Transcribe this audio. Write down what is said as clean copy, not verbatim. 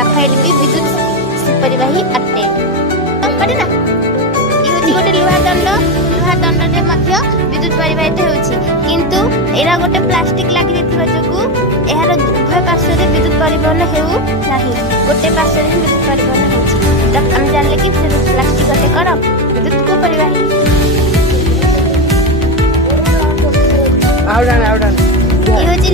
graphite भी विद्युत परिवाही अटे पड़े ना ये होची गोटे लुहा दंड रे मध्य विद्युत परिवाहित होउची किंतु एरा गोटे प्लास्टिक लागि देथिबा जोगु एहार उभय पार्श्व रे विद्युत परिवहन हेउ नाही गोटे पार्श्व रे विद्युत परिवहन होउची त हम जानले कि प्लास्टिक गोटे कर विद्युत को परिवाही आउडान ये होची